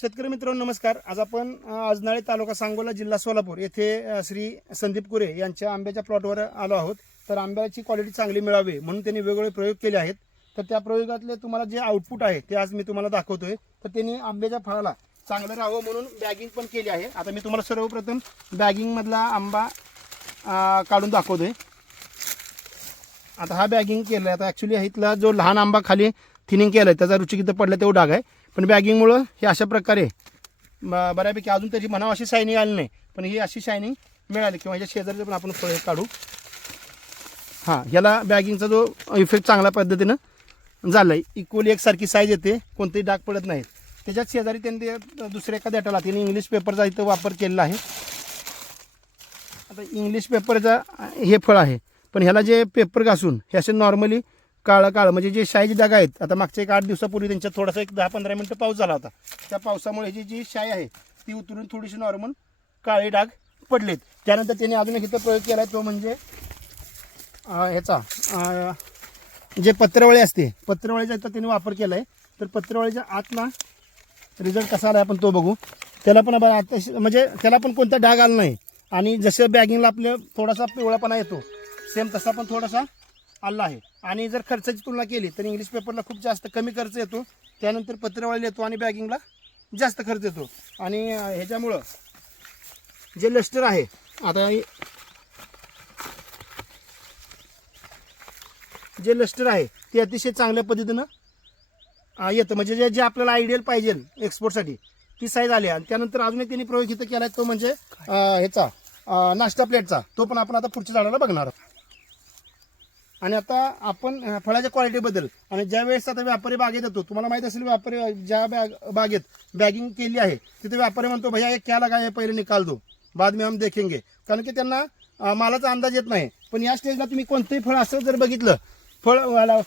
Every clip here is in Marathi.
शेतकरी मित्रांनो नमस्कार. आज आपण अजनाळे तालुका सांगोला जिल्हा सोलापूर येथे श्री संदीप कुरे यांच्या आंब्याच्या प्लॉटवर आलो आहोत. तर आंब्याची क्वालिटी चांगली मिळावी म्हणून त्यांनी वेगवेगळे प्रयोग केले आहेत. तर त्या प्रयोगातले तुम्हाला जे आउटपुट आहे ते आज मी तुम्हाला दाखवतोय. तर त्यांनी आंब्याच्या फळाला चांगलं राहावं म्हणून बॅगिंग पण केली आहे. आता मी तुम्हाला सर्वप्रथम बॅगिंगमधला आंबा काढून दाखवतोय. आता हा बॅगिंग केलं आहे आता ॲक्च्युली इथला जो लहान आंबा खाली थिनिंग केलं आहे त्याचा रुची किती पडला तेवढं डाग आहे. पण बॅगिंगमुळं हे अशा प्रकारे ब- बऱ्यापैकी अजून त्याची म्हणावं अशी शायनिंग आली नाही. पण ही अशी शायनिंग मिळाली किंवा ह्याच्या शेजारचे पण आपण फळ काढू. हां ह्याला बॅगिंगचा जो इफेक्ट चांगल्या पद्धतीनं झाला आहे इक्वली एकसारखी साईज येते. कोणतेही डाग पडत नाहीत. त्याच्यात शेजारी त्यांनी ते दुसऱ्या एखाद्या डेटाला त्यांनी इंग्लिश पेपरचा इथं वापर केलेला आहे. आता इंग्लिश पेपरचा हे फळ आहे. पण ह्याला जे पेपर घासून हे असे नॉर्मली काळं काळं. म्हणजे जे शाईची जागा आहेत आता मागच्या एक आठ दिवसापूर्वी त्यांच्यात थोडासा एक दहा पंधरा मिनटं पाऊस झाला होता. त्या पावसामुळे जी जी शाई आहे ती उतरून थोडीशी नॉर्मल काळे डाग पडलेत. त्यानंतर त्यांनी अजून एक इथं प्रयोग केला तो म्हणजे ह्याचा जे पत्रावळी असते पत्रवळीचा इथं त्यांनी वापर केला आहे तर पत्रवळीच्या आतला रिझल्ट कसा आला आपण तो बघू. त्याला पण आता म्हणजे त्याला पण कोणता डाग आला नाही. आणि जसं बॅगिंगला आपल्या थोडासा पिवळापणा येतो सेम तसा पण थोडासा आला आहे. आणि जर खर्चाची तुलना केली तर इंग्लिश पेपरला खूप जास्त कमी खर्च येतो. त्यानंतर पत्रवाळीला येतो आणि बॅगिंगला जास्त खर्च येतो. आणि ह्याच्यामुळं जे लस्टर आहे आता जे लस्टर आहे ते अतिशय चांगल्या पद्धतीनं येतं. म्हणजे जे जे आपल्याला आयडियल पाहिजे एक्सपोर्टसाठी ती साईज आली आणि त्यानंतर अजून एक त्यांनी प्रयोग इथं केला तो म्हणजे ह्याचा नाश्ता प्लेटचा तो पण आपण आता पुढच्या झाडाला बघणार आहोत. आणि आता आपण फळाच्या क्वालिटीबद्दल आणि ज्या वेळेस आता व्यापारी बागेत येतो तुम्हाला माहीत असेल व्यापारी ज्या बॅग बागेत बॅगिंग केली आहे तिथे व्यापारी म्हणतो भैया एक क्या लगा हे पहिले निकाल दो. बाद में हम देखेंगे. कारण की त्यांना मालाचा अंदाज येत नाही. पण या स्टेजला तुम्ही कोणतंही फळ असं जर बघितलं फळ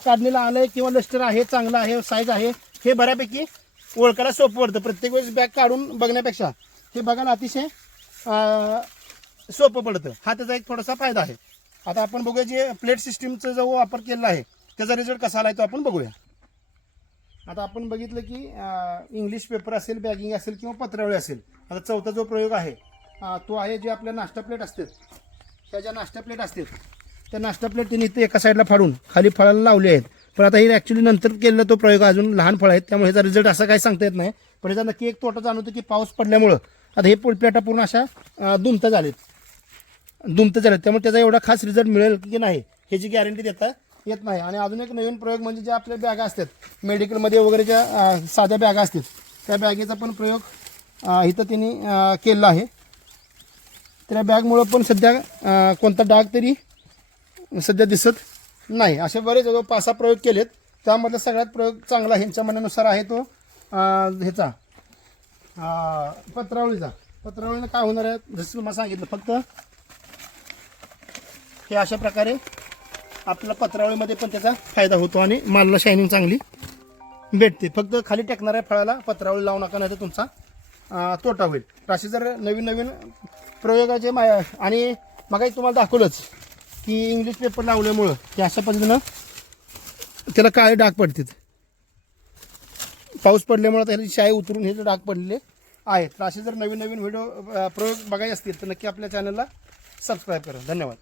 काढणीला आलंय किंवा लस्टर आहे चांगलं आहे साईज आहे हे बऱ्यापैकी ओळखायला सोपं पडतं. प्रत्येक वेळेस बॅग काढून बघण्यापेक्षा हे बघायला अतिशय सोपं पडतं. हा त्याचा एक थोडासा फायदा आहे. आता आपण बघूया जे प्लेट सिस्टीमचा जो वापर केलेला आहे त्याचा रिझल्ट कसा आला आहे तो आपण बघूया. आता आपण बघितलं की इंग्लिश पेपर असेल बॅगिंग असेल किंवा पत्रावळी असेल आता चौथा जो प्रयोग आहे तो आहे जे आपल्या नाश्ता प्लेट असतात. त्या ज्या नाश्ता प्लेट असतात त्या नाश्ता प्लेट त्यांनी इथे एका साईडला फाडून खाली फळाला लावले आहेत. पण आता हे ॲक्च्युली नंतर केलेला तो प्रयोग अजून लहान फळ आहेत त्यामुळे ह्याचा रिझल्ट असा काही सांगता येत नाही. पण ह्याचा नक्की एक तोटा जाणवतो की पाऊस पडल्यामुळं. आता हे प्लेटा पूर्ण अशा दुमता झालेत. दुमतं झालं. त्यामुळे त्याचा एवढा खास रिझल्ट मिळेल की नाही ह्याची गॅरंटी देता येत नाही. आणि अजून एक नवीन प्रयोग म्हणजे ज्या आपल्या बॅगा असतात मेडिकलमध्ये वगैरे ज्या साध्या बॅगा असतात त्या बॅगेचा पण प्रयोग इथं त्यांनी केलेला आहे. त्या बॅगमुळं पण सध्या कोणता डाग तरी सध्या दिसत नाही. असे बरेच जो पाच सहा प्रयोग केलेत. त्यामधला सगळ्यात प्रयोग चांगला ह्यांच्या मनानुसार आहे तो ह्याचा पत्रावळीचा. पत्रावळीनं काय होणार आहे? जसं तुम्हाला सांगितलं फक्त हे अशा प्रकारे आपल्या पत्रावळीमध्ये पण त्याचा फायदा होतो आणि मालला शायनिंग चांगली भेटते. फक्त खाली टेकणाऱ्या फळाला पत्रावळी लावू नका नाही तर तुमचा तोटा होईल. असे जर नवीन नवीन प्रयोगाचे मा आणि मग तुम्हाला दाखवलंच की इंग्लिश पेपर लावल्यामुळं हे अशा पद्धतीनं त्याला काळे डाग पडतात. पाऊस पडल्यामुळं त्याची शाई उतरून हे जे डाग पडलेले आहेत. तर असे जर नवीन नवीन व्हिडिओ प्रयोग बघायचे असतील तर नक्की आपल्या चॅनलला सबस्क्राईब करा. धन्यवाद.